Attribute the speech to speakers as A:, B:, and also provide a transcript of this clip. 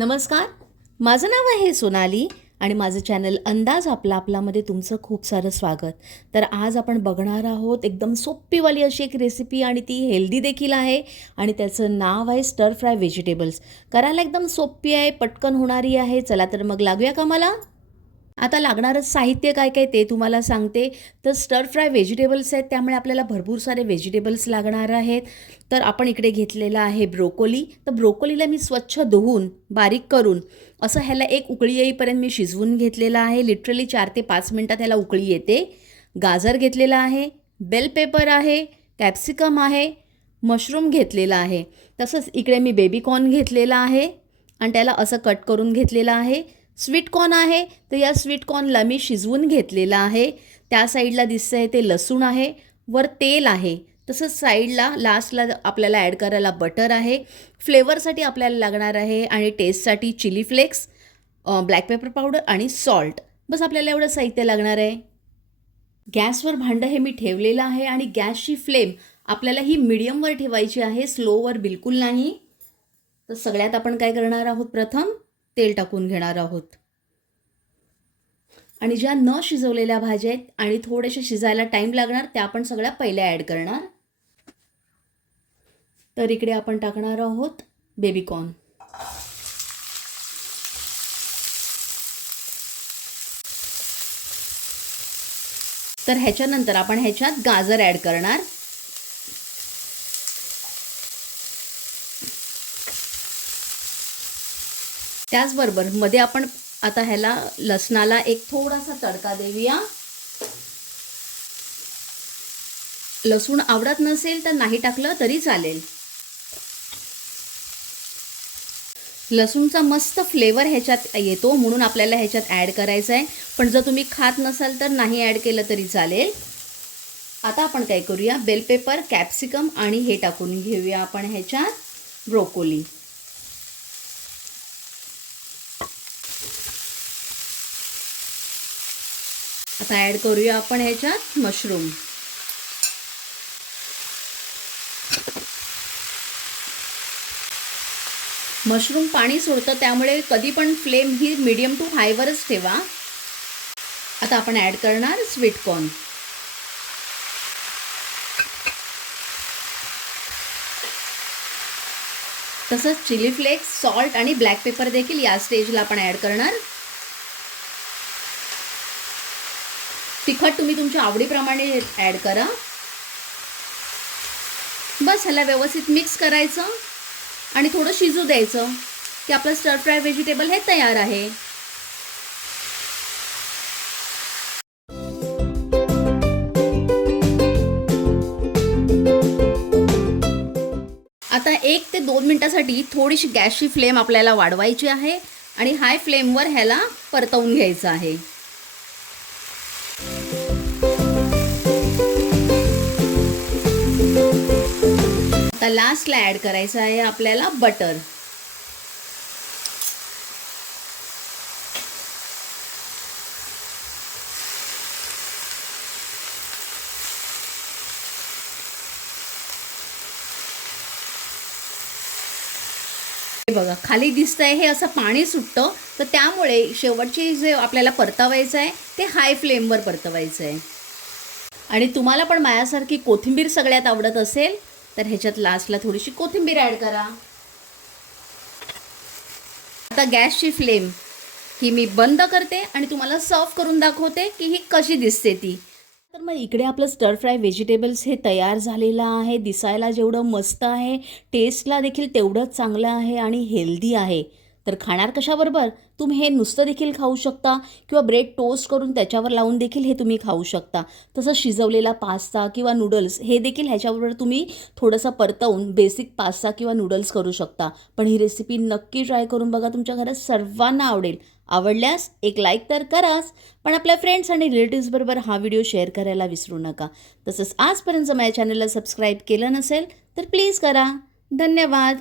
A: नमस्कार. माझं नाव आहे सोनाली आणि माझं चॅनल अंदाज आपला आपलामध्ये तुमचं खूप सारं स्वागत. तर आज आपण बघणार आहोत एकदम सोप्पीवाली अशी एक रेसिपी आणि ती हेल्दी देखील आहे आणि त्याचं नाव आहे स्टर फ्राय व्हेजिटेबल्स करायला एकदम सोपी आहे पटकन होणारी आहे. चला तर मग लागूया का मला आता लागणारं साहित्य काय काय ते तुम्हाला सांगते. तर स्टर फ्राय व्हेजिटेबल्स आहेत त्यामुळे आपल्याला भरपूर सारे व्हेजिटेबल्स लागणार आहेत. तर आपण इकडे घेतलेलं आहे ब्रोकोली तर ब्रोकोलीला मी स्वच्छ धुवून बारीक करून असं ह्याला एक उकळी येईपर्यंत मी शिजवून घेतलेलं आहे. लिटरली चार ते पाच मिनटात ह्याला उकळी येते. गाजर घेतलेला आहे. बेल पेपर आहे. कॅप्सिकम आहे. मशरूम घेतलेला आहे. तसंच इकडे मी बेबी कॉर्न घेतलेला आहे. आणि त्याला असं कट करून घेतलेलं आहे. स्वीटकॉर्न आहे तर या स्वीटकॉर्नला मी शिजवून घेतलेलं आहे. त्या साईडला दिसतं आहे ते लसूण आहे वर तेल आहे. तसंच साईडला लास्टला आपल्याला ॲड करायला बटर आहे. फ्लेवरसाठी आपल्याला लागणार आहे आणि टेस्टसाठी chilli flakes black pepper powder आणि सॉल्ट बस आपल्याला एवढं साहित्य लागणार आहे. गॅसवर भांडं हे मी ठेवलेलं आहे आणि गॅसची फ्लेम आपल्याला ही मिडियमवर ठेवायची आहे स्लोवर बिलकुल नाही. तर सगळ्यात आपण काय करणार आहोत प्रथम? तेल टाकून घेणार आहोत. आणि ज्या न शिजवलेल्या भाज्या आहेत आणि थोडेसे शिजायला टाईम लागणार त्या आपण सगळ्या पहिल्या ॲड करणार. तर इकडे आपण टाकणार आहोत बेबीकॉर्न तर ह्याच्यानंतर आपण ह्याच्यात गाजर ॲड करणार. त्याचबरोबरमध्ये आपण आता ह्याला लसणाला एक थोडासा तडका देऊया. लसूण आवडत नसेल तर नाही टाकलं तरी चालेल. लसूणचा मस्त फ्लेवर ह्याच्यात येतो म्हणून आपल्याला ह्याच्यात ॲड करायचं आहे. पण जर तुम्ही खात नसाल तर नाही ॲड केलं तरी चालेल. आता आपण काय करूया? बेल पेपर कॅप्सिकम आणि हे टाकून घेऊया आपण ह्याच्यात ब्रोकोली आता ॲड करूया आपण ह्याच्यात मशरूम मशरूम पाणी सोडतं त्यामुळे कधी पण फ्लेम ही मीडियम टू हायवरच ठेवा. आता आपण ॲड करणार स्वीट कॉर्न तसंच चिली फ्लेक्स सॉल्ट आणि ब्लॅक पेपर देखील या स्टेजला आपण ॲड करणार. तिखट तुम्ही तुमच्या आवडीप्रमाणे ॲड करा. बस ह्याला व्यवस्थित मिक्स करायचं आणि थोडं शिजू द्यायचं. की आपलं स्टर फ्राय व्हेजिटेबल हे तयार आहे. आता एक ते दोन मिनटासाठी थोडीशी गॅसची फ्लेम आपल्याला वाढवायची आहे आणि हाय फ्लेमवर ह्याला परतवून घ्यायचं आहे. लास्टला ॲड करायचं आहे आपल्याला बटर. हे बघा खाली दिसतंय हे असं पाणी सुटतं तर त्यामुळे शेवटची जे आपल्याला परतवायचं आहे ते हाय फ्लेमवर परतवायचं आहे. आणि तुम्हाला पण माझ्यासारखी कोथिंबीर सगळ्यात आवडत असेल तर ह्याच्यात लास्टला थोडीशी कोथिंबीर ॲड करा. आता गॅसची फ्लेम ही मी बंद करते आणि तुम्हाला सर्व करून दाखवते की ही कशी दिसते ती. तर मग इकडे आपलं स्टर फ्राय व्हेजिटेबल्स हे तयार झालेलं आहे. दिसायला जेवढं मस्त आहे टेस्टला देखील तेवढंच चांगलं आहे आणि हेल्दी आहे. तर खाणार कशाबरोबर? तुम्ही हे नुसतं देखील खाऊ शकता किंवा ब्रेड टोस्ट करून त्याच्यावर लावून देखील हे तुम्ही खाऊ शकता. तसं शिजवलेला पास्ता किंवा नूडल्स हे देखील ह्याच्याबरोबर तुम्ही थोडंसं परतवून बेसिक पास्ता किंवा नूडल्स करू शकता. पण ही रेसिपी नक्की ट्राय करून बघा तुमच्या घरात सर्वांना आवडेल. आवडल्यास एक लाईक तर कराच पण आपल्या फ्रेंड्स आणि रिलेटिव्सबरोबर हा व्हिडिओ शेअर करायला विसरू नका. तसंच आजपर्यंत माझ्या चॅनलला सबस्क्राईब केलं नसेल तर प्लीज करा. धन्यवाद.